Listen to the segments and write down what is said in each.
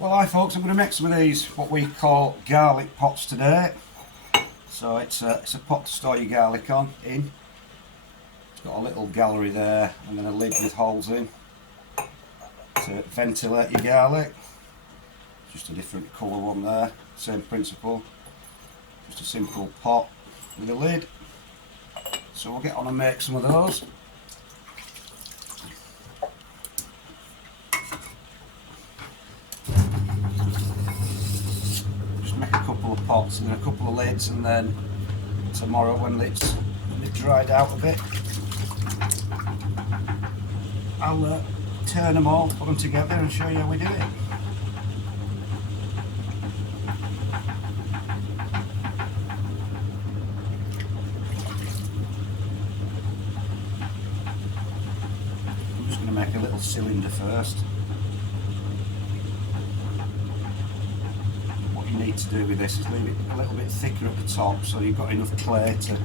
Well, hi folks, I'm going to make some of these what we call garlic pots today. So it's a pot to store your garlic in. It's got a little gallery there and then a lid with holes in to ventilate your garlic. Just a different colour one there, same principle. Just a simple pot with a lid. So we'll get on and make some of those. Make a couple of pots and then a couple of lids, and then tomorrow when they've dried out a bit, I'll turn them all, put them together and show you how we do it. I'm just going to make a little cylinder first. Need to do with this is leave it a little bit thicker at the top so you've got enough clay to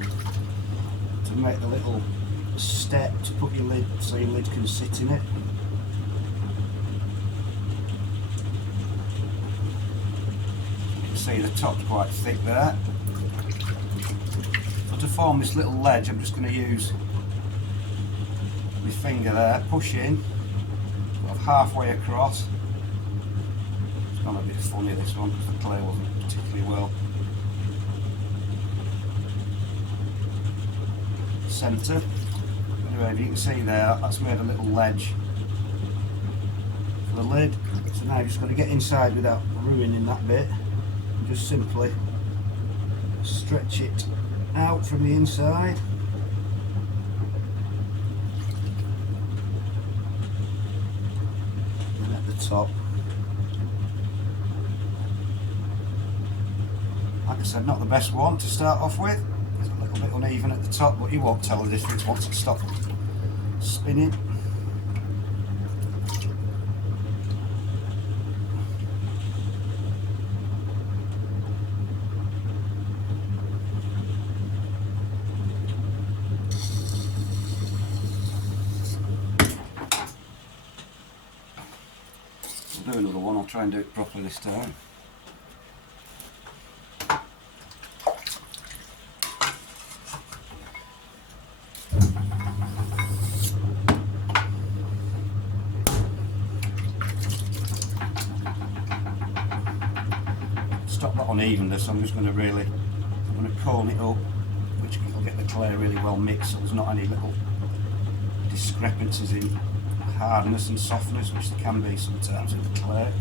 make the little step to put your lid so your lid can sit in it. You can see the top's quite thick there. So to form this little ledge I'm just going to use my finger there, push in, sort of halfway across. Gone a bit funny this one because the clay wasn't particularly well centred. Anyway, if you can see there, that's made a little ledge for the lid. So now you've just got to get inside without ruining that bit and just simply stretch it out from the inside. And at the top, like I said, not the best one to start off with. It's a little bit uneven at the top, but you won't tell the difference once it stops spinning. I'll do another one, I'll try and do it properly this time. Stop that unevenness, so I'm just going to cone it up, which will get the clay really well mixed so there's not any little discrepancies in hardness and softness, which there can be sometimes in the clay.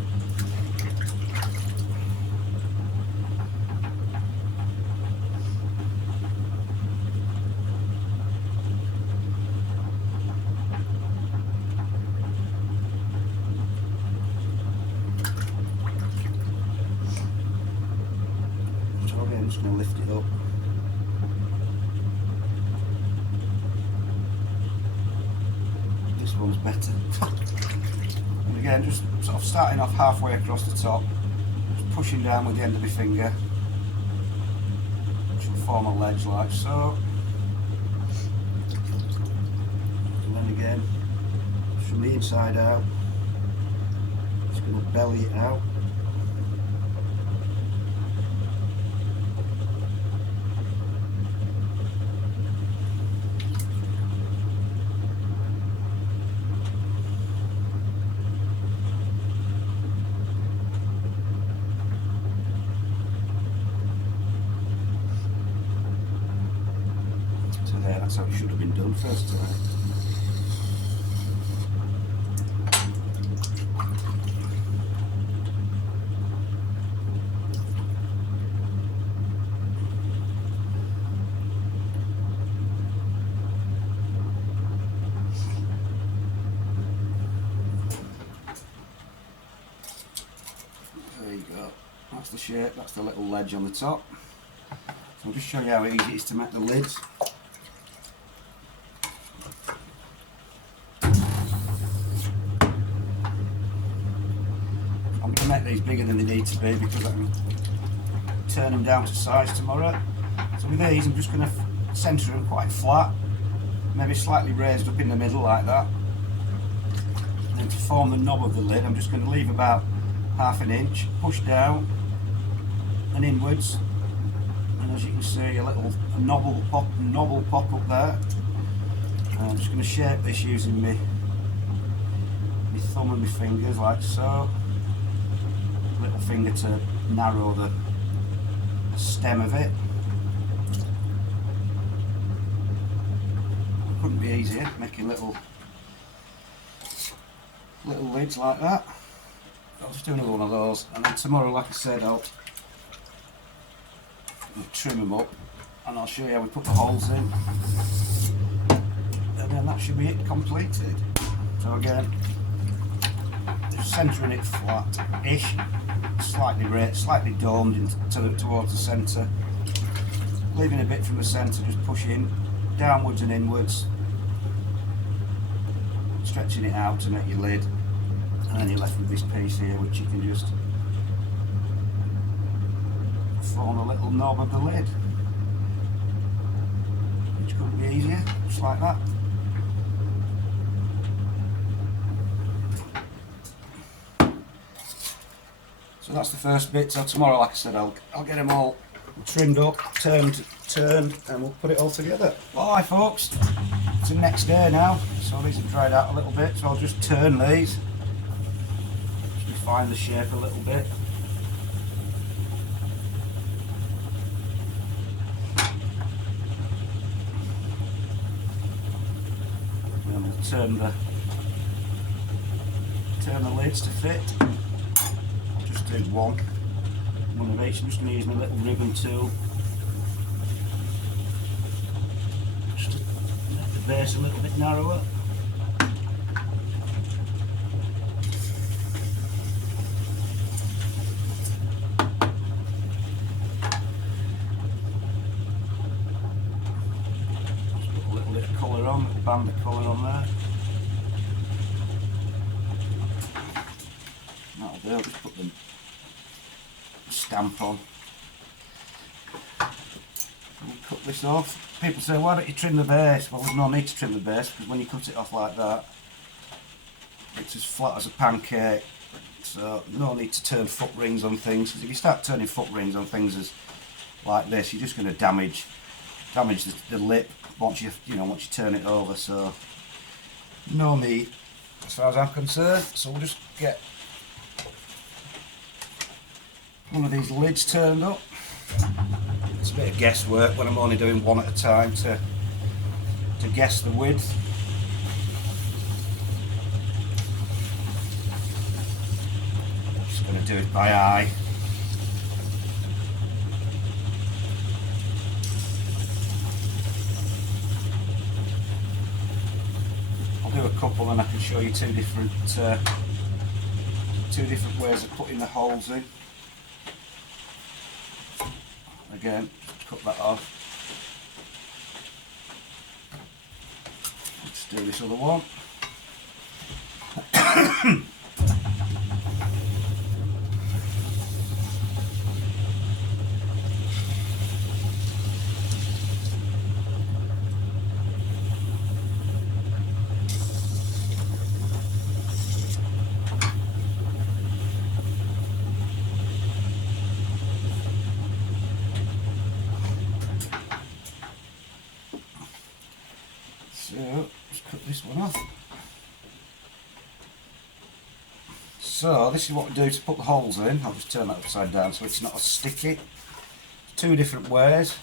I'm just going to lift it up. This one's better. And again, just sort of starting off halfway across the top, just pushing down with the end of my finger, which will form a ledge like so. And then again, from the inside out, just going to belly it out. There, that's how it should have been done first time. There you go. That's the shape, that's the little ledge on the top. So I'll just show you how easy it is to make the lids. I'm going to make these bigger than they need to be because I can turn them down to size tomorrow. So with these I'm just going to centre them quite flat, maybe slightly raised up in the middle like that. And then to form the knob of the lid I'm just going to leave about half an inch, push down and inwards, and as you can see a little knobble pop up there. And I'm just going to shape this using my thumb and my fingers like so. Little finger to narrow the stem of it. Couldn't be easier making little lids like that. I'll just do another one of those, and then tomorrow, like I said, I'll trim them up and I'll show you how we put the holes in, and then that should be it completed. So again, just centering it flat-ish, slightly domed towards the centre, leaving a bit from the centre, just pushing downwards and inwards, stretching it out to make your lid, and then you're left with this piece here which you can just form a little knob of the lid, which couldn't be easier, just like that. So that's the first bit. So tomorrow, like I said, I'll get them all trimmed up, turned, and we'll put it all together. Well, hi folks, it's the next day now, so these have dried out a little bit, so I'll just turn these, just refine the shape a little bit. And we'll turn the lids to fit. I'll just do one of each. I'm just going to use my little ribbon tool just to make the base a little bit narrower. Just put a little bit of colour on, a little band of colour on there. That'll do, I'll just put the stamp on. We'll cut this off. People say, why don't you trim the base? Well, there's no need to trim the base, because when you cut it off like that, it's as flat as a pancake, so no need to turn foot rings on things, because if you start turning foot rings on things like this, you're just going to damage the lip once you turn it over. So no need as far as I'm concerned. So we'll just get one of these lids turned up. It's a bit of guesswork when I'm only doing one at a time to guess the width. Just going to do it by eye. I'll do a couple and I can show you two different ways of putting the holes in. Again, cut that off. Let's do this other one. So, let's cut this one off. So, this is what we do to put the holes in. I'll just turn that upside down so it's not as sticky. Two different ways.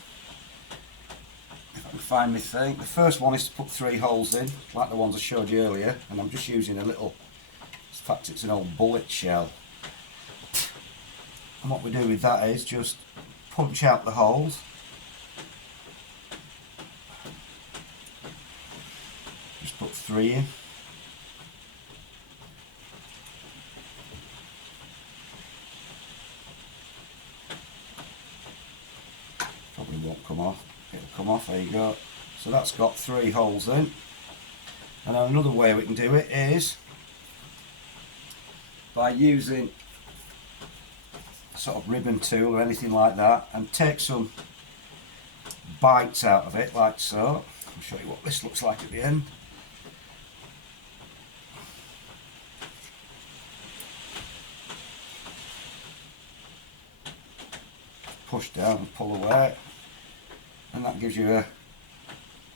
If I can find my thing. The first one is to put 3 holes in, like the ones I showed you earlier, and I'm just using a little, in fact it's an old bullet shell. And what we do with that is just punch out the holes. Just put 3 in. Probably won't come off. It'll come off, there you go. So that's got 3 holes in. And then another way we can do it is by using a sort of ribbon tool or anything like that, and take some bites out of it like so. I'll show you what this looks like at the end. push down and pull away, and that gives you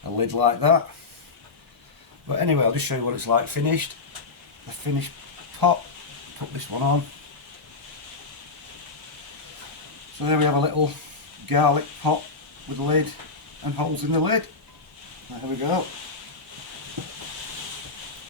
a lid like that. But anyway, I'll just show you what it's like finished. The finished pot. Put this one on. So there we have a little garlic pot with a lid and holes in the lid. There we go.